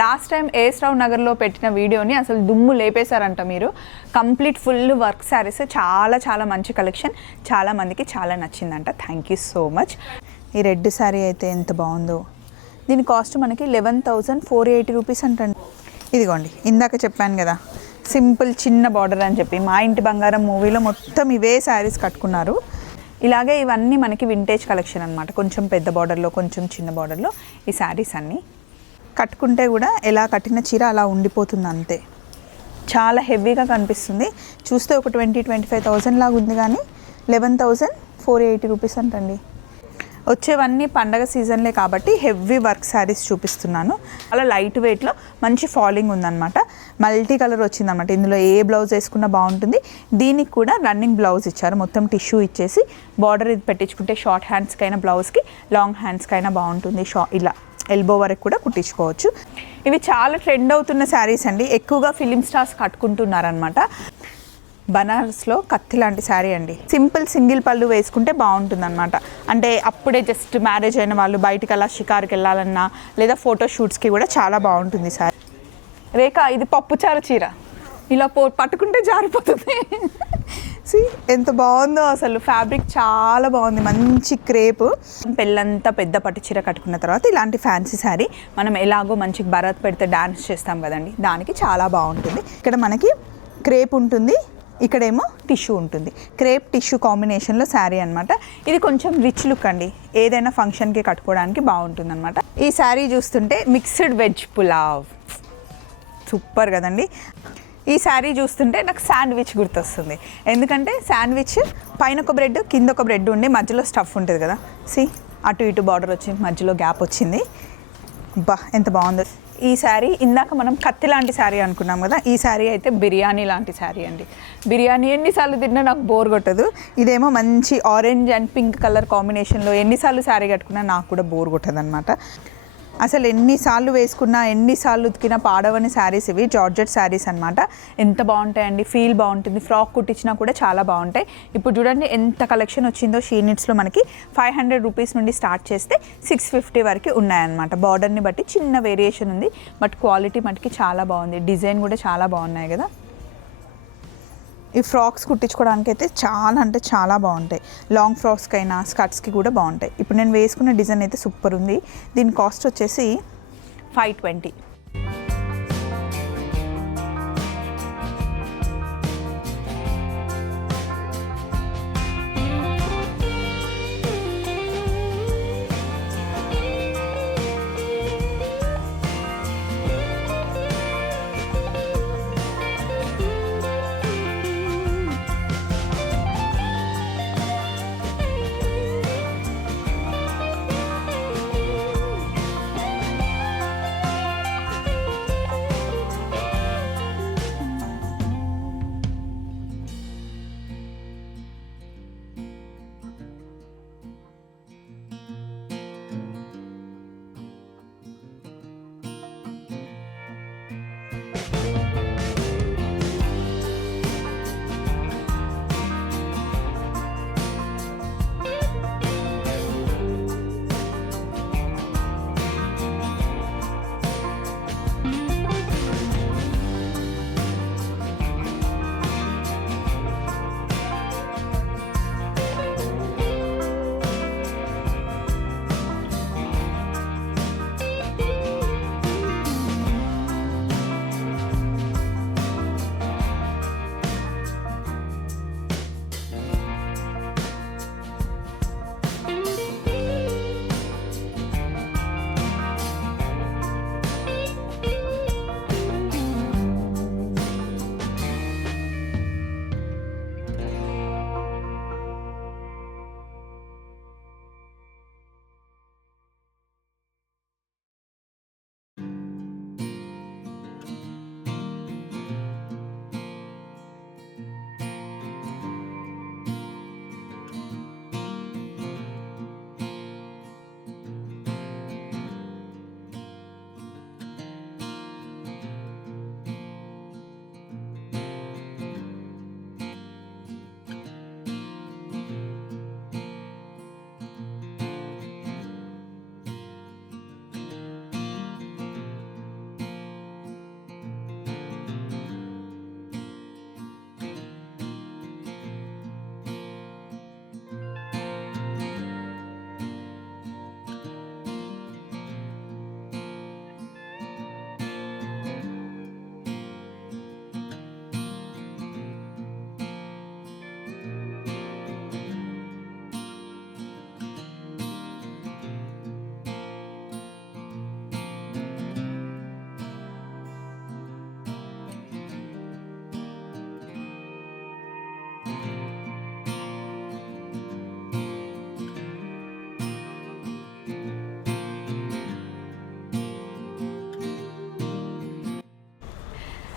Last time as రావు నగర్లో పెట్టిన వీడియోని అసలు దుమ్ము లేపేశారంట మీరు. కంప్లీట్ ఫుల్ వర్క్ శారీస్, చాలా చాలా మంచి కలెక్షన్, చాలా మందికి చాలా నచ్చిందంట. Thank you so much. ఈ రెడ్ శారీ అయితే ఎంత బాగుందో. దీని కాస్ట్ మనకి 11,480 రూపీస్ అంటండి. ఇదిగోండి, ఇందాక చెప్పాను కదా సింపుల్ చిన్న బార్డర్ అని చెప్పి, మా ఇంటి బంగారం మూవీలో మొత్తం ఇవే శారీస్ కట్టుకున్నారు. ఇలాగే ఇవన్నీ మనకి వింటేజ్ కలెక్షన్ అనమాట. కొంచెం పెద్ద బార్డర్లో, కొంచెం చిన్న బార్డర్లో ఈ శారీస్ అన్నీ కట్టుకుంటే కూడా ఎలా కట్టిన చీర అలా ఉండిపోతుంది అంతే. చాలా హెవీగా కనిపిస్తుంది, చూస్తే ఒక 20-25,000 లాగా ఉంది, కానీ 11,480 రూపీస్ అంటండి. వచ్చేవన్నీ పండగ సీజన్లే కాబట్టి హెవీ వర్క్ శారీస్ చూపిస్తున్నాను. అలా లైట్ వెయిట్లో మంచి ఫాలింగ్ ఉందన్నమాట. మల్టీ కలర్ వచ్చిందన్నమాట. ఇందులో ఏ బ్లౌజ్ వేసుకున్నా బాగుంటుంది. దీనికి కూడా రన్నింగ్ బ్లౌజ్ ఇచ్చారు, మొత్తం టిష్యూ ఇచ్చేసి బార్డర్ ఇది పెట్టించుకుంటే షార్ట్ హ్యాండ్స్కి అయినా, బ్లౌజ్కి లాంగ్ హ్యాండ్స్కి అయినా బాగుంటుంది. ఇలా ఎల్బో వరకు కూడా కుట్టించుకోవచ్చు. ఇవి చాలా ట్రెండ్ అవుతున్న శారీస్ అండి, ఎక్కువగా ఫిలిం స్టార్స్ కట్టుకుంటున్నారనమాట. బనారస్లో కత్తి లాంటి శారీ అండి. సింపుల్ సింగిల్ పళ్ళు వేసుకుంటే బాగుంటుంది అనమాట. అంటే అప్పుడే జస్ట్ మ్యారేజ్ అయిన వాళ్ళు బయటికి అలా షికారుకి వెళ్ళాలన్నా, లేదా ఫోటో షూట్స్కి కూడా చాలా బాగుంటుంది శారీ. రేఖ, ఇది పప్పుచారు చీర, ఇలా పట్టుకుంటే జారిపోతుంది. సి ఎంత బాగుందో అసలు. ఫ్యాబ్రిక్ చాలా బాగుంది, మంచి క్రేప్. పెళ్ళంతా పెద్ద పట్టు చీర కట్టుకున్న తర్వాత ఇలాంటి ఫ్యాన్సీ శారీ మనం ఎలాగో మంచి భరత్ పెడితే డాన్స్ చేస్తాం కదండి, దానికి చాలా బాగుంటుంది. ఇక్కడ మనకి క్రేప్ ఉంటుంది, ఇక్కడేమో టిష్యూ ఉంటుంది. క్రేప్ టిష్యూ కాంబినేషన్లో శారీ అనమాట. ఇది కొంచెం రిచ్ లుక్ అండి, ఏదైనా ఫంక్షన్కి కట్టుకోవడానికి బాగుంటుంది అనమాట. ఈ శారీ చూస్తుంటే మిక్స్డ్ వెజ్ పులావ్ సూపర్ కదండి. ఈ శారీ చూస్తుంటే నాకు శాండ్విచ్ గుర్తొస్తుంది, ఎందుకంటే శాండ్విచ్ పైన ఒక బ్రెడ్, కింద ఒక బ్రెడ్ ఉండి మధ్యలో స్టఫ్ ఉంటుంది కదా. సి అటు ఇటు బార్డర్ వచ్చి మధ్యలో గ్యాప్ వచ్చింది. బా ఎంత బాగుందో. ఈ శారీ ఇందాక మనం కత్తి లాంటి శారీ అనుకున్నాం కదా, ఈ శారీ అయితే బిర్యానీ లాంటి శారీ అండి. బిర్యానీ ఎన్నిసార్లు తిన్నా నాకు బోర్ కొట్టదు. ఇదేమో మంచి ఆరెంజ్ అండ్ పింక్ కలర్ కాంబినేషన్లో ఎన్నిసార్లు శారీ కట్టుకున్నా నాకు కూడా బోర్ కొట్టదు అనమాట. అసలు ఎన్నిసార్లు వేసుకున్నా, ఎన్నిసార్లు ఉతికినా పాడవని శారీస్ ఇవి. జార్జెట్ శారీస్ అనమాట. ఎంత బాగుంటాయండి, ఫీల్ బాగుంటుంది. ఫ్రాక్ కుట్టించినా కూడా చాలా బాగుంటాయి. ఇప్పుడు చూడండి ఎంత కలెక్షన్ వచ్చిందో. షీ నీడ్స్లో మనకి 500 రూపీస్ నుండి స్టార్ట్ చేస్తే 650 వరకు ఉన్నాయన్నమాట. బార్డర్ని బట్టి చిన్న వేరియేషన్ ఉంది, బట్ క్వాలిటీ మటుకి చాలా బాగుంది. డిజైన్ కూడా చాలా బాగున్నాయి కదా. ఈ ఫ్రాక్స్ కుట్టించుకోవడానికి అయితే చాలా అంటే చాలా బాగుంటాయి. లాంగ్ ఫ్రాక్స్కి అయినా, స్కర్ట్స్కి కూడా బాగుంటాయి. ఇప్పుడు నేను వేసుకున్న డిజైన్ అయితే సూపర్ ఉంది. దీని కాస్ట్ వచ్చేసి 520.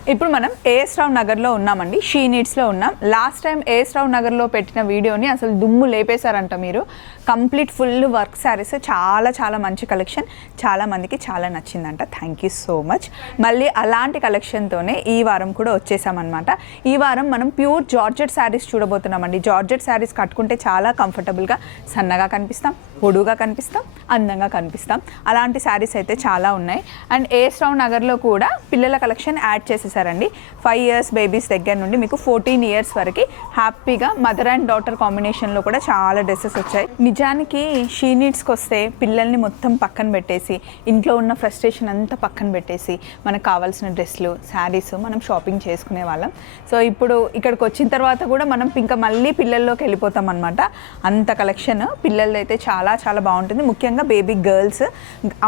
ఇప్పుడు మనం ఏఎస్ రావు నగర్లో ఉన్నామండి, షీ నీడ్స్లో ఉన్నాం. లాస్ట్ టైం ఏఎస్ రావు నగర్లో పెట్టిన వీడియోని అసలు దుమ్ము లేపేశారంట మీరు. కంప్లీట్ ఫుల్ వర్క్ శారీస్, చాలా చాలా మంచి కలెక్షన్, చాలా మందికి చాలా నచ్చిందంట. Thank you so much. మళ్ళీ అలాంటి కలెక్షన్తోనే ఈ వారం కూడా వచ్చేసామన్నమాట. ఈ వారం మనం ప్యూర్ జార్జెట్ శారీస్ చూడబోతున్నామండి. జార్జెట్ శారీస్ కట్టుకుంటే చాలా కంఫర్టబుల్గా, సన్నగా కనిపిస్తాం, పొడుగా కనిపిస్తాం, అందంగా కనిపిస్తాం. అలాంటి శారీస్ అయితే చాలా ఉన్నాయి. అండ్ ఏఎస్ రావు నగర్లో కూడా పిల్లల కలెక్షన్ యాడ్ చేసేసారండి. 5 years బేబీస్ దగ్గర నుండి మీకు 14 years వరకు హ్యాపీగా మదర్ అండ్ డాటర్ కాంబినేషన్లో కూడా చాలా డ్రెస్సెస్ వచ్చాయి. నిజానికి షీ నీడ్స్కి వస్తే పిల్లల్ని మొత్తం పక్కన పెట్టేసి, ఇంట్లో ఉన్న ఫ్రస్ట్రేషన్ అంతా పక్కన పెట్టేసి, మనకు కావాల్సిన డ్రెస్లు, శారీస్ మనం షాపింగ్ చేసుకునే వాళ్ళం. సో ఇప్పుడు ఇక్కడికి వచ్చిన తర్వాత కూడా మనం ఇంకా మళ్ళీ పిల్లల్లోకి వెళ్ళిపోతాం అనమాట. అంత కలెక్షన్ పిల్లలది అయితే చాలా చాలా బాగుంటుంది. ముఖ్యంగా బేబీ గర్ల్స్,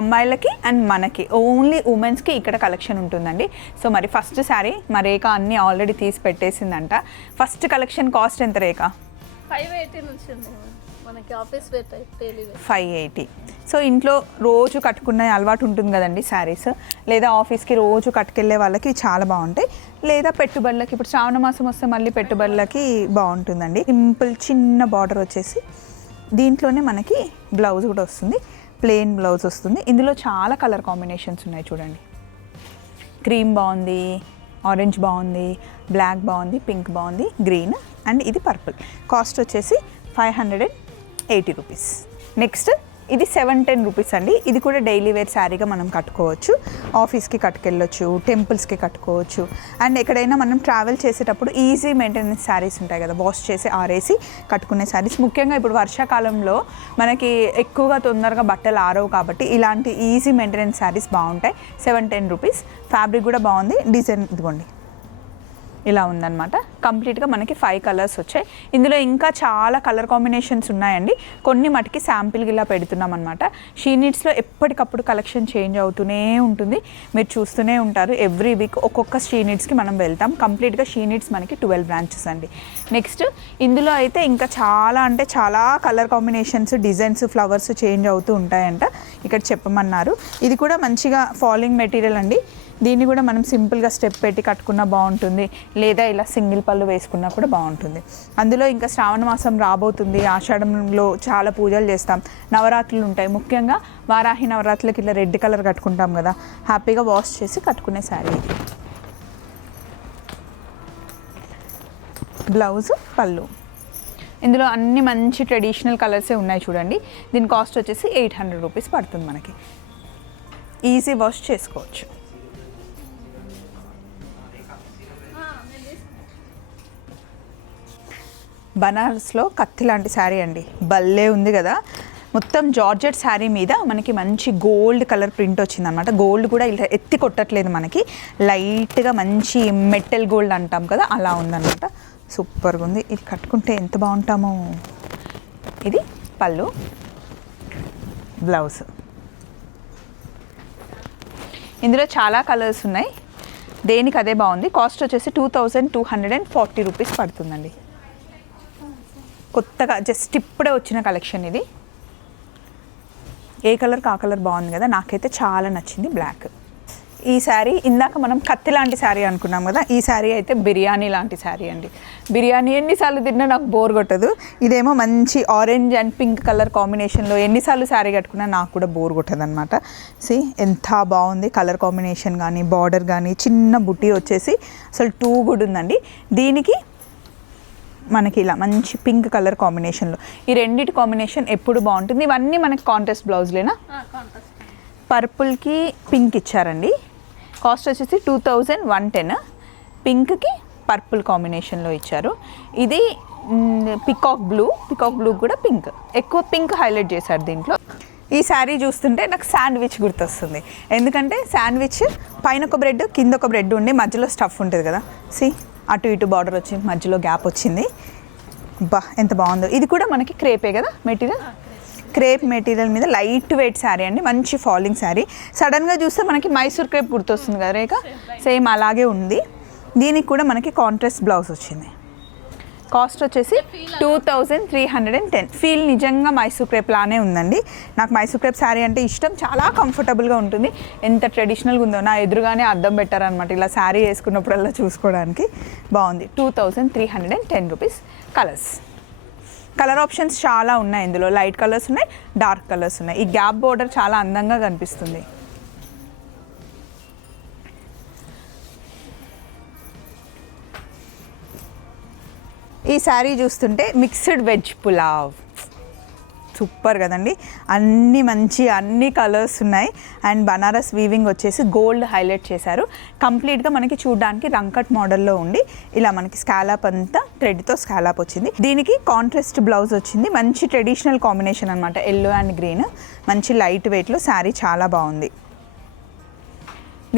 అమ్మాయిలకి అండ్ మనకి, ఓన్లీ ఉమెన్స్కి ఇక్కడ కలెక్షన్ ఉంటుందండి. సో మరి ఫస్ట్ శారీ మా రేఖ అన్నీ ఆల్రెడీ తీసి పెట్టేసిందంట. ఫస్ట్ కలెక్షన్ కాస్ట్ ఎంత రేఖ? 580 నుంచి ఉంది మనకి, office wear type daily wear 580. So ఇంట్లో రోజు కట్టుకునే అలవాటు ఉంటుంది కదండి శారీస్, లేదా ఆఫీస్కి రోజు కట్టుకెళ్ళే వాళ్ళకి చాలా బాగుంటాయి, లేదా పెట్టుబడులకి, ఇప్పుడు శ్రావణ మాసం వస్తే మళ్ళీ పెట్టుబడులకి బాగుంటుందండి. సింపుల్ చిన్న బార్డర్ వచ్చేసి దీంట్లోనే మనకి బ్లౌజ్ కూడా వస్తుంది, ప్లెయిన్ బ్లౌజ్ వస్తుంది. ఇందులో చాలా కలర్ కాంబినేషన్స్ ఉన్నాయి చూడండి. క్రీమ్ బాగుంది, ఆరెంజ్ బాగుంది, బ్లాక్ బాగుంది, పింక్ బాగుంది, గ్రీన్ అండ్ ఇది పర్పుల్. కాస్ట్ వచ్చేసి 580 రూపీస్. నెక్స్ట్ ఇది 710 రూపీస్ అండి. ఇది కూడా డైలీ వేర్ శారీగా మనం కట్టుకోవచ్చు, ఆఫీస్కి కట్టుకెళ్ళొచ్చు, టెంపుల్స్కి కట్టుకోవచ్చు. అండ్ ఎక్కడైనా మనం ట్రావెల్ చేసేటప్పుడు ఈజీ మెయింటెనెన్స్ శారీస్ ఉంటాయి కదా, వాష్ చేసి ఆరేసి కట్టుకునే శారీస్. ముఖ్యంగా ఇప్పుడు వర్షాకాలంలో మనకి ఎక్కువగా తొందరగా బట్టలు ఆరవు కాబట్టి ఇలాంటి ఈజీ మెయింటెనెన్స్ శారీస్ బాగుంటాయి. 710 రూపీస్. ఫ్యాబ్రిక్ కూడా బాగుంది, డిజైన్ ఇదిగోండి ఇలా ఉందన్నమాట. కంప్లీట్గా మనకి 5 కలర్స్ వచ్చాయి. ఇందులో ఇంకా చాలా కలర్ కాంబినేషన్స్ ఉన్నాయండి. కొన్ని మటుకి శాంపిల్కి ఇలా పెడుతున్నాం అనమాట. షీ నీడ్స్లో ఎప్పటికప్పుడు కలెక్షన్ చేంజ్ అవుతూనే ఉంటుంది, మీరు చూస్తూనే ఉంటారు. ఎవ్రీ వీక్ ఒక్కొక్క షీ నీడ్స్కి మనం వెళ్తాం. కంప్లీట్గా షీ నీడ్స్ మనకి 12 బ్రాంచెస్ అండి. నెక్స్ట్ ఇందులో అయితే ఇంకా చాలా అంటే చాలా colour combinations, designs, flowers change అవుతూ ఉంటాయంట, ఇక్కడ చెప్పమన్నారు. ఇది కూడా మంచిగా ఫాలింగ్ మెటీరియల్ అండి. దీన్ని కూడా మనం సింపుల్గా స్టెప్ పెట్టి కట్టుకున్నా బాగుంటుంది, లేదా ఇలా సింగిల్ పళ్ళు వేసుకున్నా కూడా బాగుంటుంది. అందులో ఇంకా శ్రావణ మాసం రాబోతుంది, ఆషాఢంలో చాలా పూజలు చేస్తాం, నవరాత్రులు ఉంటాయి. ముఖ్యంగా వారాహి నవరాత్రులకి ఇలా రెడ్ కలర్ కట్టుకుంటాం కదా, హ్యాపీగా వాష్ చేసి కట్టుకునే శారీ. బ్లౌజ్, పళ్ళు. ఇందులో అన్ని మంచి ట్రెడిషనల్ కలర్సే ఉన్నాయి చూడండి. దీని కాస్ట్ వచ్చేసి 800 రూపీస్ పడుతుంది మనకి. ఈజీ వాష్ చేసుకోవచ్చు. బనారస్లో కత్తి లాంటి శారీ అండి, భలే ఉంది కదా. మొత్తం జార్జెట్ శారీ మీద మనకి మంచి గోల్డ్ కలర్ ప్రింట్ వచ్చిందనమాట. గోల్డ్ కూడా ఇలా ఎత్తి కొట్టట్లేదు మనకి, లైట్గా మంచి మెటల్ గోల్డ్ అంటాం కదా, అలా ఉందన్నమాట. సూపర్గా ఉంది. ఇది కట్టుకుంటే ఎంత బాగుంటామో. ఇది పళ్ళు, బ్లౌజ్. ఇందులో చాలా కలర్స్ ఉన్నాయి, దేనికి అదే బాగుంది. కాస్ట్ వచ్చేసి 2240 రూపీస్ పడుతుందండి. కొత్తగా జస్ట్ ఇప్పుడే వచ్చిన కలెక్షన్ ఇది. ఏ కలర్కి ఆ కలర్ బాగుంది కదా, నాకైతే చాలా నచ్చింది, బ్లాక్. ఈ శారీ ఇందాక మనం కత్తి లాంటి శారీ అనుకున్నాం కదా, ఈ శారీ అయితే బిర్యానీ లాంటి శారీ అండి. బిర్యానీ ఎన్నిసార్లు తిన్నా నాకు బోర్ కొట్టదు. ఇదేమో మంచి ఆరెంజ్ అండ్ పింక్ కలర్ కాంబినేషన్లో ఎన్నిసార్లు శారీ కట్టుకున్నా నాకు కూడా బోర్ కొట్టదు అనమాట. సి ఎంత బాగుంది కలర్ కాంబినేషన్ కానీ, బార్డర్ కానీ, చిన్న బుట్టి వచ్చేసి అసలు టూ గుడ్ ఉందండి. దీనికి మనకి ఇలా మంచి పింక్ కలర్ కాంబినేషన్లో, ఈ రెండింటి కాంబినేషన్ ఎప్పుడు బాగుంటుంది. ఇవన్నీ మనకి కాంట్రాస్ట్ బ్లౌజ్లేనా? పర్పుల్కి పింక్ ఇచ్చారండి. కాస్ట్ వచ్చేసి 2110. పింక్కి పర్పుల్ కాంబినేషన్లో ఇచ్చారు. ఇది పికాక్ బ్లూ కూడా పింక్, ఎక్కువ పింక్ హైలైట్ చేశారు దీంట్లో. ఈ శారీ చూస్తుంటే నాకు శాండ్విచ్ గుర్తొస్తుంది, ఎందుకంటే శాండ్విచ్ పైన ఒక బ్రెడ్, కింద ఒక బ్రెడ్ ఉండి మధ్యలో స్టఫ్ ఉంటుంది కదా. సి అటు ఇటు బార్డర్ వచ్చి మధ్యలో గ్యాప్ వచ్చింది. బా ఎంత బాగుందో. ఇది కూడా మనకి క్రేపే కదా మెటీరియల్, క్రేప్ మెటీరియల్ మీద లైట్ వెయిట్ శారీ అండి, మంచి ఫాలింగ్ శారీ. సడన్గా చూస్తే మనకి మైసూర్ క్రేప్ గుర్తొస్తుంది కదా రేఖ, సేమ్ అలాగే ఉంది. దీనికి కూడా మనకి కాంట్రాస్ట్ బ్లౌజ్ వచ్చింది. కాస్ట్ వచ్చేసి 2310. ఫీల్ నిజంగా మైసూర్ క్రేప్ లానే ఉందండి. నాకు మైసూర్ క్రేప్ శారీ అంటే ఇష్టం, చాలా కంఫర్టబుల్గా ఉంటుంది. ఎంత ట్రెడిషనల్గా ఉందో, నా ఎదురుగానే అద్దం పెట్టారనమాట ఇలా శారీ వేసుకున్నప్పుడల్లా చూసుకోవడానికి. బాగుంది. 2310 రూపీస్. కలర్ ఆప్షన్స్ చాలా ఉన్నాయి ఇందులో. లైట్ కలర్స్ ఉన్నాయి, డార్క్ కలర్స్ ఉన్నాయి. ఈ గ్యాప్ బోర్డర్ చాలా అందంగా కనిపిస్తుంది. ఈ శారీ చూస్తుంటే మిక్స్డ్ వెజ్ పులావ్ సూపర్ కదండి. అన్ని కలర్స్ ఉన్నాయి. అండ్ బనారస్ వీవింగ్ వచ్చేసి గోల్డ్ హైలైట్ చేశారు. కంప్లీట్గా మనకి చూడడానికి రంకట్ మోడల్లో ఉండి ఇలా మనకి స్కాలప్ అంతా థ్రెడ్తో స్కాలప్ వచ్చింది. దీనికి కాంట్రాస్ట్ బ్లౌజ్ వచ్చింది. మంచి ట్రెడిషనల్ కాంబినేషన్ అనమాట, ఎల్లో అండ్ గ్రీన్. మంచి లైట్ వెయిట్లో శారీ చాలా బాగుంది.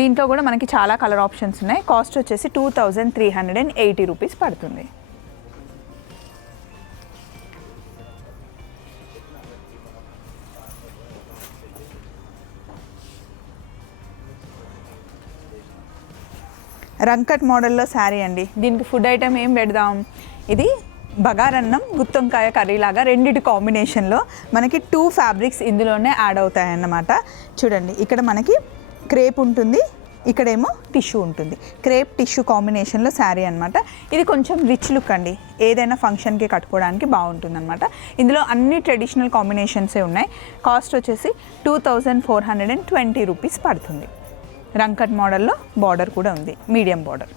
దీంట్లో కూడా మనకి చాలా కలర్ ఆప్షన్స్ ఉన్నాయి. కాస్ట్ వచ్చేసి 2380 రూపీస్ పడుతుంది. రంకట్ మోడల్లో శారీ అండి. దీనికి ఫుడ్ ఐటమ్ ఏం పెడదాం? ఇది బగారన్నం గుత్తొంకాయ కర్రీ లాగా రెండిటి కాంబినేషన్లో మనకి 2 ఫ్యాబ్రిక్స్ ఇందులోనే యాడ్ అవుతాయన్నమాట. చూడండి, ఇక్కడ మనకి క్రేప్ ఉంటుంది, ఇక్కడేమో టిష్యూ ఉంటుంది. క్రేప్ టిష్యూ కాంబినేషన్లో శారీ అనమాట. ఇది కొంచెం రిచ్ లుక్ అండి, ఏదైనా ఫంక్షన్కి కట్టుకోవడానికి బాగుంటుంది అనమాట. ఇందులో అన్ని ట్రెడిషనల్ కాంబినేషన్సే ఉన్నాయి. కాస్ట్ వచ్చేసి 2420 రూపీస్ పడుతుంది. రంకట్ మోడల్లో బార్డర్ కూడా ఉంది, మీడియం బార్డర్.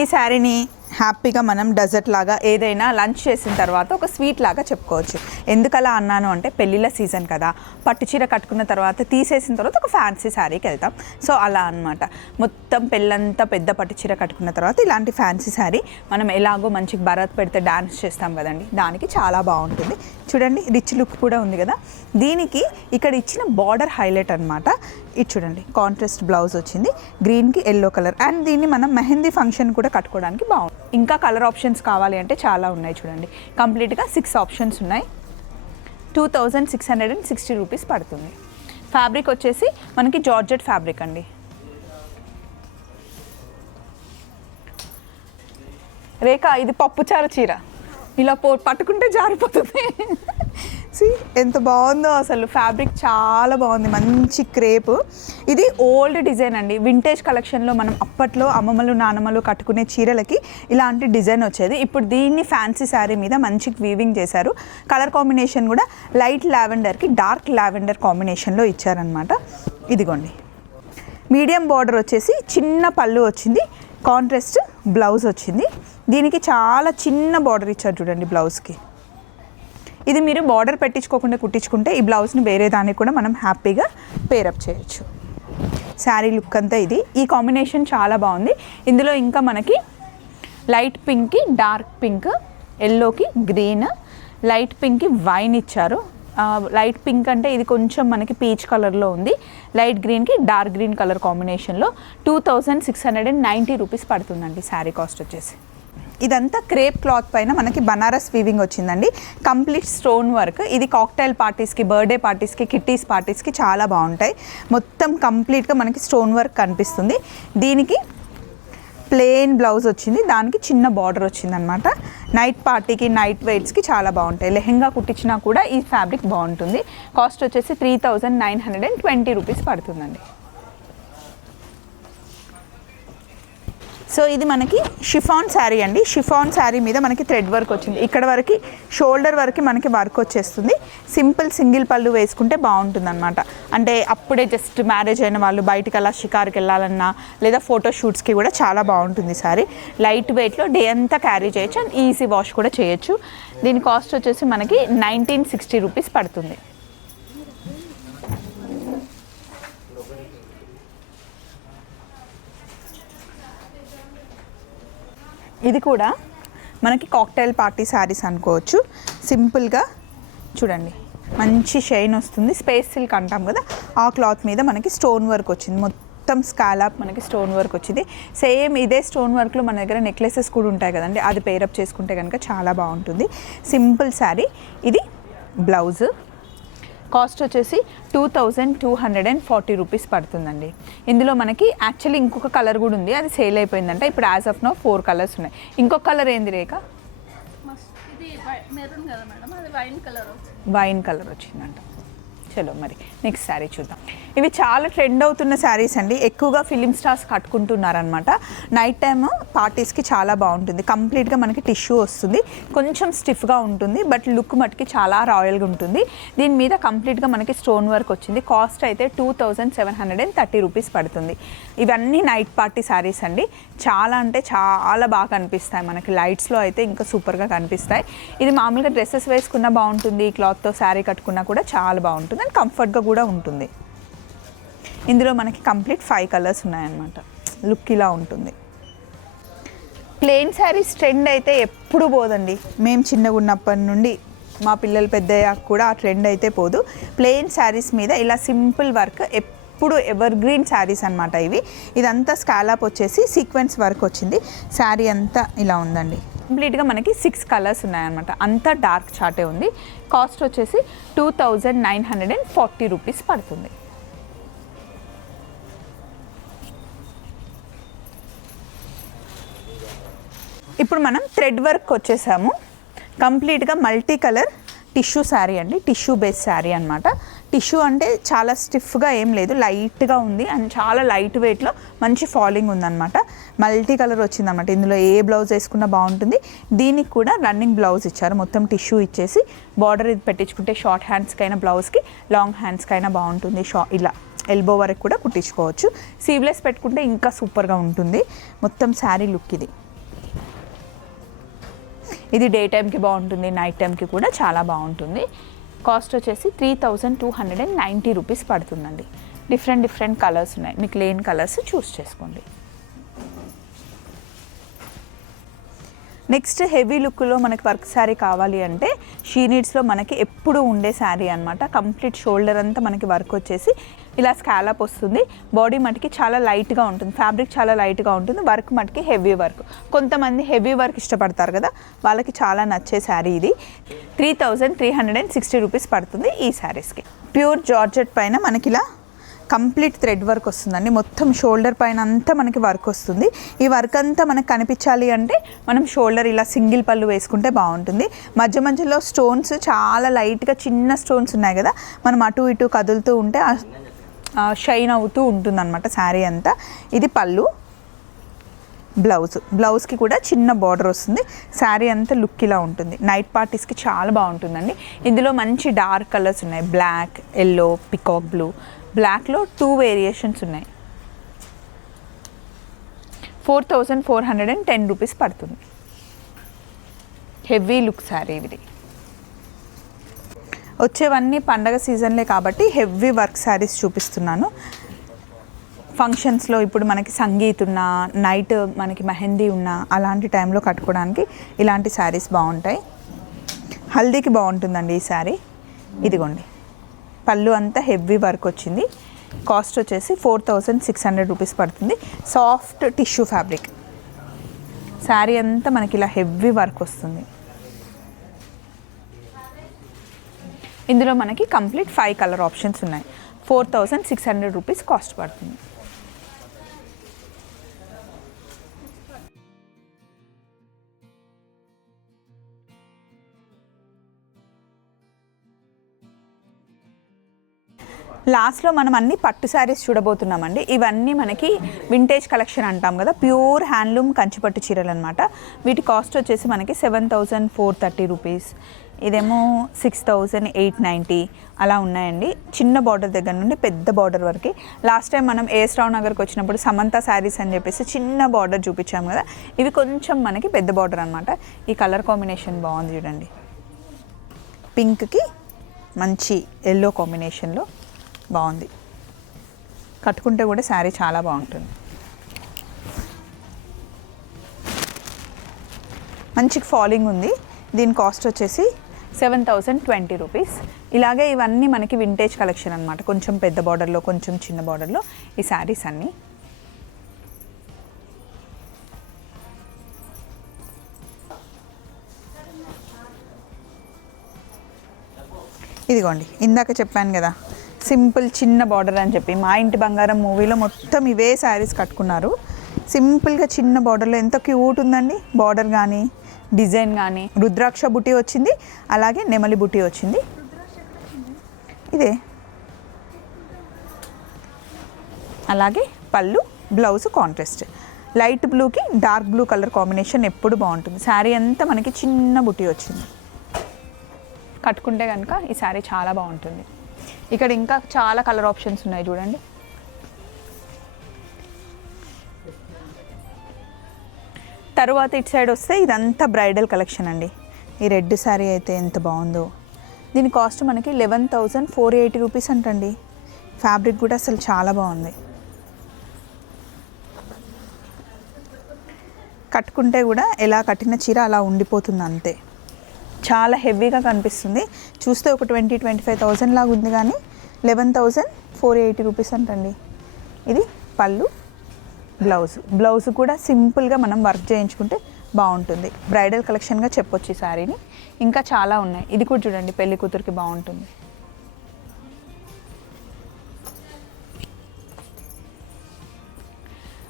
ఈ శారీని హ్యాపీగా మనం డెజర్ట్ లాగా ఏదైనా లంచ్ చేసిన తర్వాత ఒక స్వీట్ లాగా చెప్పుకోవచ్చు. ఎందుకలా అన్నాను అంటే పెళ్ళిళ్ళ సీజన్ కదా, పట్టుచీర కట్టుకున్న తర్వాత తీసేసిన తర్వాత ఒక ఫ్యాన్సీ శారీకి వెళ్తాం. సో అలా అన్నమాట. మొత్తం పెళ్ళంతా పెద్ద పట్టుచీర కట్టుకున్న తర్వాత ఇలాంటి ఫ్యాన్సీ శారీ మనం ఎలాగో మంచిగా భరత్ పెడితే డాన్స్ చేస్తాం కదండి, దానికి చాలా బాగుంటుంది. చూడండి, రిచ్ లుక్ కూడా ఉంది కదా. దీనికి ఇక్కడ ఇచ్చిన బార్డర్ హైలైట్ అనమాట. ఇది చూడండి, కాంట్రాస్ట్ బ్లౌజ్ వచ్చింది, గ్రీన్కి ఎల్లో కలర్. అండ్ దీన్ని మనం మెహందీ ఫంక్షన్ కూడా కట్టుకోవడానికి బాగుంటుంది. ఇంకా కలర్ ఆప్షన్స్ కావాలి అంటే చాలా ఉన్నాయి. చూడండి, కంప్లీట్గా 6 ఆప్షన్స్ ఉన్నాయి. 2660 రూపీస్ పడుతుంది. ఫ్యాబ్రిక్ వచ్చేసి మనకి జార్జెట్ ఫ్యాబ్రిక్ అండి. రేఖ, ఇది పప్పుచారు చీర, ఇలా పట్టుకుంటే జారిపోతుంది. సి ఎంత బాగుందో అసలు. ఫ్యాబ్రిక్ చాలా బాగుంది, మంచి క్రేప్. ఇది ఓల్డ్ డిజైన్ అండి, వింటేజ్ కలెక్షన్లో మనం అప్పట్లో అమ్మమ్మలు నానమ్మలు కట్టుకునే చీరలకి ఇలాంటి డిజైన్ వచ్చేది. ఇప్పుడు దీన్ని ఫ్యాన్సీ శారీ మీద మంచి వీవింగ్ చేశారు. కలర్ కాంబినేషన్ కూడా లైట్ లావెండర్కి డార్క్ లావెండర్ కాంబినేషన్లో ఇచ్చారనమాట. ఇదిగోండి, మీడియం బార్డర్ వచ్చేసి చిన్న పళ్ళు వచ్చింది, కాంట్రాస్ట్ బ్లౌజ్ వచ్చింది. దీనికి చాలా చిన్న బార్డర్ ఇచ్చారు చూడండి బ్లౌజ్కి. ఇది మీరు బార్డర్ పెట్టించుకోకుండా కుట్టించుకుంటే ఈ బ్లౌజ్ని వేరే దానికి కూడా మనం హ్యాపీగా పేరప్ చేయొచ్చు. శారీ లుక్ అంతా ఇది. ఈ కాంబినేషన్ చాలా బాగుంది. ఇందులో ఇంకా మనకి లైట్ పింక్కి డార్క్ పింక్, ఎల్లోకి గ్రీన్, లైట్ పింక్కి వైన్ ఇచ్చారు. లైట్ పింక్ అంటే ఇది కొంచెం మనకి పీచ్ కలర్లో ఉంది. లైట్ గ్రీన్కి డార్క్ గ్రీన్ కలర్ కాంబినేషన్లో 2690 రూపీస్ పడుతుందండి శారీ కాస్ట్ వచ్చేసి. ఇదంతా క్రేప్ క్లాత్ పైన మనకి బనారస్ వీవింగ్ వచ్చిందండి. Complete stone work. ఇది కాక్టైల్ పార్టీస్కి, బర్త్డే పార్టీస్కి, కిట్టీస్ పార్టీస్కి చాలా బాగుంటాయి. మొత్తం కంప్లీట్గా మనకి స్టోన్ వర్క్ కనిపిస్తుంది. దీనికి ప్లెయిన్ బ్లౌజ్ వచ్చింది, దానికి చిన్న బార్డర్ వచ్చిందనమాట. నైట్ పార్టీకి, నైట్ వెయిట్స్కి చాలా బాగుంటాయి. లెహెంగా కుట్టించినా కూడా ఈ ఫ్యాబ్రిక్ బాగుంటుంది. కాస్ట్ వచ్చేసి 3920 రూపీస్ పడుతుందండి. సో ఇది మనకి షిఫాన్ శారీ అండి. షిఫాన్ శారీ మీద మనకి థ్రెడ్ వర్క్ వచ్చింది. ఇక్కడ వరకు షోల్డర్ వరకు మనకి వర్క్ వచ్చేస్తుంది. సింపుల్ సింగిల్ పళ్ళు వేసుకుంటే బాగుంటుంది అనమాట. అంటే అప్పుడే జస్ట్ మ్యారేజ్ అయిన వాళ్ళు బయటికి అలా షికార్కి వెళ్ళాలన్నా లేదా ఫోటో షూట్స్కి కూడా చాలా బాగుంటుంది శారీ. లైట్ వెయిట్లో డే అంతా క్యారీ చేయొచ్చు అండ్ ఈజీ వాష్ కూడా చేయొచ్చు. దీని కాస్ట్ వచ్చేసి మనకి 1960 రూపీస్ పడుతుంది. ఇది కూడా మనకి కాక్టైల్ పార్టీ శారీస్ అనుకోవచ్చు. సింపుల్గా చూడండి, మంచి షైన్ వస్తుంది. స్పేస్ సిల్క్ అంటాం కదా, ఆ క్లాత్ మీద మనకి స్టోన్ వర్క్ వచ్చింది. మొత్తం స్కాలప్ మనకి స్టోన్ వర్క్ వచ్చింది. సేమ్ ఇదే స్టోన్ వర్క్లో మన దగ్గర నెక్లెసెస్ కూడా ఉంటాయి కదండి, అది పేరప్ చేసుకుంటే కనుక చాలా బాగుంటుంది. సింపుల్ శారీ. ఇది బ్లౌజ్. కాస్ట్ వచ్చేసి 2240 రూపీస్ పడుతుందండి. ఇందులో మనకి యాక్చువల్లీ ఇంకొక కలర్ కూడా ఉంది, అది సేల్ అయిపోయిందంట. ఇప్పుడు యాజ్ ఆఫ్ నో 4 కలర్స్ ఉన్నాయి. ఇంకొక కలర్ ఏంది రేఖ? ఇది మెరూన్ కదా మేడం, అది వైన్ కలర్ వచ్చింది. వైన్ కలర్ వచ్చిందంట. చలో మరి నెక్స్ట్ శారీ చూద్దాం. ఇవి చాలా ట్రెండ్ అవుతున్న శారీస్ అండి, ఎక్కువగా ఫిలిం స్టార్స్ కట్టుకుంటున్నారనమాట. నైట్ టైమ్ పార్టీస్కి చాలా బాగుంటుంది. కంప్లీట్గా మనకి టిష్యూ వస్తుంది, కొంచెం స్టిఫ్గా ఉంటుంది, బట్ లుక్ మటుకి చాలా రాయల్గా ఉంటుంది. దీని మీద కంప్లీట్గా మనకి స్టోన్ వర్క్ వచ్చింది. కాస్ట్ అయితే 2730 రూపీస్ పడుతుంది. ఇవన్నీ నైట్ పార్టీ శారీస్ అండి, చాలా అంటే చాలా బాగా కనిపిస్తాయి మనకి. లైట్స్లో అయితే ఇంకా సూపర్గా కనిపిస్తాయి. ఇది మామూలుగా డ్రెస్సెస్ వేసుకున్నా బాగుంటుంది, క్లాత్తో శారీ కట్టుకున్నా కూడా చాలా బాగుంటుంది అండ్ కంఫర్ట్గా కూడా ఉంటుంది. ఇందులో మనకి కంప్లీట్ 5 కలర్స్ ఉన్నాయన్నమాట. లుక్ ఇలా ఉంటుంది. ప్లెయిన్ శారీస్ ట్రెండ్ అయితే ఎప్పుడు పోదండి. మేము చిన్నగా ఉన్నప్పటి నుండి మా పిల్లలు పెద్దయ్యాక కూడా ఆ ట్రెండ్ అయితే పోదు. ప్లెయిన్ శారీస్ మీద ఇలా సింపుల్ వర్క్ ఎప్పుడు ఎవర్ గ్రీన్ శారీస్ అనమాట ఇవి. ఇదంతా స్కాలప్ వచ్చేసి సీక్వెన్స్ వర్క్ వచ్చింది. శారీ అంతా ఇలా ఉందండి. కంప్లీట్గా మనకి 6 కలర్స్ ఉన్నాయన్నమాట. అంతా డార్క్ చార్టే ఉంది. కాస్ట్ వచ్చేసి 2940 రూపీస్ పడుతుంది. ఇప్పుడు మనం థ్రెడ్ వర్క్ వచ్చేసాము. కంప్లీట్గా మల్టీ కలర్ టిష్యూ శారీ అండి, టిష్యూ బేస్ శారీ అనమాట. టిష్యూ అంటే చాలా స్టిఫ్గా ఏం లేదు, లైట్గా ఉంది అండ్ చాలా లైట్ వెయిట్లో మంచి ఫాలింగ్ ఉందన్నమాట. మల్టీ కలర్ వచ్చిందన్నమాట. ఇందులో ఏ బ్లౌజ్ వేసుకున్నా బాగుంటుంది. దీనికి కూడా రన్నింగ్ బ్లౌజ్ ఇచ్చారు, మొత్తం టిష్యూ ఇచ్చేసి బార్డర్ ఇది పెట్టించుకుంటే షార్ట్ హ్యాండ్స్కైనా బ్లౌజ్కి, లాంగ్ హ్యాండ్స్కైనా బాగుంటుంది. ఇలా ఎల్బో వరకు కూడా కుట్టించుకోవచ్చు. సీవ్లెస్ పెట్టుకుంటే ఇంకా సూపర్గా ఉంటుంది. మొత్తం శారీ లుక్ ఇది. ఇది డే టైంకి బాగుంటుంది, నైట్ టైంకి కూడా చాలా బాగుంటుంది. కాస్ట్ వచ్చేసి 3290 రూపీస్ పడుతుందండి. డిఫరెంట్ కలర్స్ ఉన్నాయి, మీకు లేని కలర్స్ చూస్ చేసుకోండి. నెక్స్ట్ హెవీ లుక్లో మనకి వర్క్ శారీ కావాలి అంటే షీ నీడ్స్లో మనకి ఎప్పుడు ఉండే శారీ అనమాట. కంప్లీట్ షోల్డర్ అంతా మనకి వర్క్ వచ్చేసి ఇలా స్కాలప్ వస్తుంది. బాడీ మటుకి చాలా లైట్గా ఉంటుంది, ఫ్యాబ్రిక్ చాలా లైట్గా ఉంటుంది. వర్క్ మటుకి హెవీ వర్క్. కొంతమంది హెవీ వర్క్ ఇష్టపడతారు కదా, వాళ్ళకి చాలా నచ్చే శారీ ఇది. 3360 రూపీస్ పడుతుంది ఈ శారీస్కి. ప్యూర్ జార్జెట్ పైన మనకి ఇలా కంప్లీట్ థ్రెడ్ వర్క్ వస్తుందండి. మొత్తం షోల్డర్ పైన అంతా మనకి వర్క్ వస్తుంది. ఈ వర్క్ అంతా మనకు కనిపించాలి అంటే మనం షోల్డర్ ఇలా సింగిల్ పళ్ళు వేసుకుంటే బాగుంటుంది. మధ్య మధ్యలో స్టోన్స్ చాలా లైట్గా చిన్న స్టోన్స్ ఉన్నాయి కదా, మనం అటు ఇటు కదులుతూ ఉంటే షైన్ అవుతూ ఉంటుంది అనమాట శారీ అంతా. ఇది పళ్ళు, బ్లౌజ్కి కూడా చిన్న బార్డర్ వస్తుంది. శారీ అంతా లుక్ ఇలా ఉంటుంది. నైట్ పార్టీస్కి చాలా బాగుంటుందండి. ఇందులో మంచి డార్క్ కలర్స్ ఉన్నాయి, బ్లాక్, ఎల్లో, పికాక్ బ్లూ. బ్లాక్లో 2 వేరియేషన్స్ ఉన్నాయి. 4410 రూపీస్ పడుతుంది. హెవీ లుక్ శారీ ఇది. వచ్చేవన్నీ పండగ సీజన్లే కాబట్టి హెవీ వర్క్ శారీస్ చూపిస్తున్నాను. ఫంక్షన్స్లో ఇప్పుడు మనకి సంగీత్ ఉన్న, నైట్ మనకి మెహందీ ఉన్న అలాంటి టైంలో కట్టుకోవడానికి ఇలాంటి శారీస్ బాగుంటాయి. హల్దీకి బాగుంటుందండి ఈ శారీ. ఇదిగోండి, పళ్ళు అంతా హెవీ వర్క్ వచ్చింది. కాస్ట్ వచ్చేసి 4600 రూపీస్ పడుతుంది. Soft tissue fabric. శారీ అంతా మనకి ఇలా హెవీ వర్క్ వస్తుంది. ఇందులో మనకి కంప్లీట్ 5 కలర్ ఆప్షన్స్ ఉన్నాయి. 4600 రూపీస్ కాస్ట్ పడుతుంది. లాస్ట్లో మనం అన్ని పట్టు శారీస్ చూడబోతున్నామండి. ఇవన్నీ మనకి వింటేజ్ కలెక్షన్ అంటాం కదా, ప్యూర్ హ్యాండ్లూమ్ కంచిపట్టు చీరలు అనమాట. వీటి కాస్ట్ వచ్చేసి మనకి 7430 రూపీస్. ఇదేమో 6890 అలా ఉన్నాయండి. చిన్న బార్డర్ దగ్గర నుండి పెద్ద బార్డర్ వరకు. లాస్ట్ టైం మనం ఏఎస్ రావు నగర్కి వచ్చినప్పుడు సమంత శారీస్ అని చెప్పేసి చిన్న బార్డర్ చూపించాము కదా, ఇవి కొంచెం మనకి పెద్ద బార్డర్ అనమాట. ఈ కలర్ కాంబినేషన్ బాగుంది చూడండి, పింక్కి మంచి ఎల్లో కాంబినేషన్లో బాగుంది. కట్టుకుంటే కూడా శారీ చాలా బాగుంటుంది. మంచి ఫాలింగ్ ఉంది. దీని కాస్ట్ వచ్చేసి 7020 రూపీస్. ఇలాగే ఇవన్నీ మనకి వింటేజ్ కలెక్షన్ అనమాట. కొంచెం పెద్ద బార్డర్లో, కొంచెం చిన్న బార్డర్లో ఈ శారీస్ అన్నీ. ఇదిగోండి ఇందాక చెప్పాను కదా సింపుల్ చిన్న బార్డర్ అని చెప్పి, మా ఇంటి బంగారం మూవీలో మొత్తం ఇవే శారీస్ కట్టుకున్నారు. సింపుల్గా చిన్న బార్డర్లో ఎంత క్యూట్ ఉందండి. బార్డర్ కానీ డిజైన్ కానీ రుద్రాక్ష బుటీ వచ్చింది, అలాగే నెమలి బుటీ వచ్చింది. ఇదే అలాగే పళ్ళు, బ్లౌజ్ కాంట్రాస్ట్ లైట్ బ్లూకి డార్క్ బ్లూ కలర్ కాంబినేషన్ ఎప్పుడు బాగుంటుంది. శారీ అంతా మనకి చిన్న బుటీ వచ్చింది. కట్టుకుంటే కనుక ఈ శారీ చాలా బాగుంటుంది. ఇక్కడ ఇంకా చాలా కలర్ ఆప్షన్స్ ఉన్నాయి చూడండి. తరువాత ఇటు సైడ్ వస్తే ఇదంతా బ్రైడల్ కలెక్షన్ అండి. ఈ రెడ్ శారీ అయితే ఎంత బాగుందో. దీని కాస్ట్ మనకి 11,480 రూపీస్ అంటండి. ఫ్యాబ్రిక్ కూడా అసలు చాలా బాగుంది. కట్టుకుంటే కూడా ఎలా కట్టిన చీర అలా ఉండిపోతుంది అంతే. చాలా హెవీగా కనిపిస్తుంది. చూస్తే ఒక 20-25,000 లాగా ఉంది, కానీ 11,480 రూపీస్ అంటండి. ఇది పళ్ళు, బ్లౌజ్ కూడా సింపుల్గా మనం వర్క్ చేయించుకుంటే బాగుంటుంది. బ్రైడల్ కలెక్షన్గా చెప్పొచ్చు ఈ శారీని. ఇంకా చాలా ఉన్నాయి. ఇది కూడా చూడండి, పెళ్లి కూతురికి బాగుంటుంది.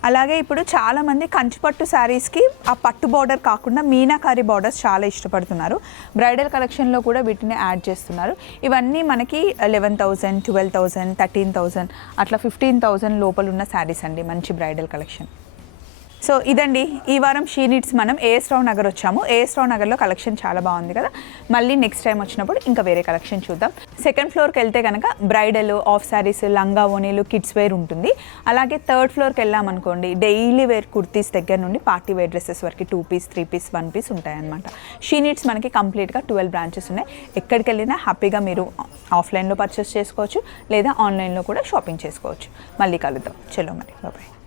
అలాగే ఇప్పుడు చాలామంది కంచిపట్టు శారీస్కి ఆ పట్టు బార్డర్ కాకుండా మీనాకారి బార్డర్స్ చాలా ఇష్టపడుతున్నారు. బ్రైడల్ కలెక్షన్లో కూడా వీటిని యాడ్ చేస్తున్నారు. ఇవన్నీ మనకి 11,000, 12,000, 13,000 అట్లా 15,000 లోపల ఉన్న శారీస్ అండి. మంచి బ్రైడల్ కలెక్షన్. సో ఇదండి ఈ వారం షీ నీడ్స్ మనం ఏఎస్ రావు నగర్ వచ్చాము. ఏఎస్ రావు నగర్లో కలెక్షన్ చాలా బాగుంది కదా. మళ్ళీ నెక్స్ట్ టైం వచ్చినప్పుడు ఇంకా వేరే కలెక్షన్ చూద్దాం. సెకండ్ ఫ్లోర్కి వెళ్తే కనుక బ్రైడల్, ఆఫ్ శారీస్, లంగా ఓనీలు, కిడ్స్ వేర్ ఉంటుంది. అలాగే థర్డ్ ఫ్లోర్కి వెళ్ళామనుకోండి డైలీ వేర్ కుర్తీస్ దగ్గర నుండి పార్టీ వేర్ డ్రెస్సెస్ వరకు 2 పీస్, 3 పీస్, 1 పీస్ ఉంటాయన్నమాట. షీ నీడ్స్ మనకి కంప్లీట్గా 12 బ్రాంచెస్ ఉన్నాయి. ఎక్కడికి వెళ్ళినా హ్యాపీగా మీరు ఆఫ్లైన్లో పర్చేస్ చేసుకోవచ్చు, లేదా ఆన్లైన్లో కూడా షాపింగ్ చేసుకోవచ్చు. మళ్ళీ కలుద్దాం. చలో మరి బాయ్.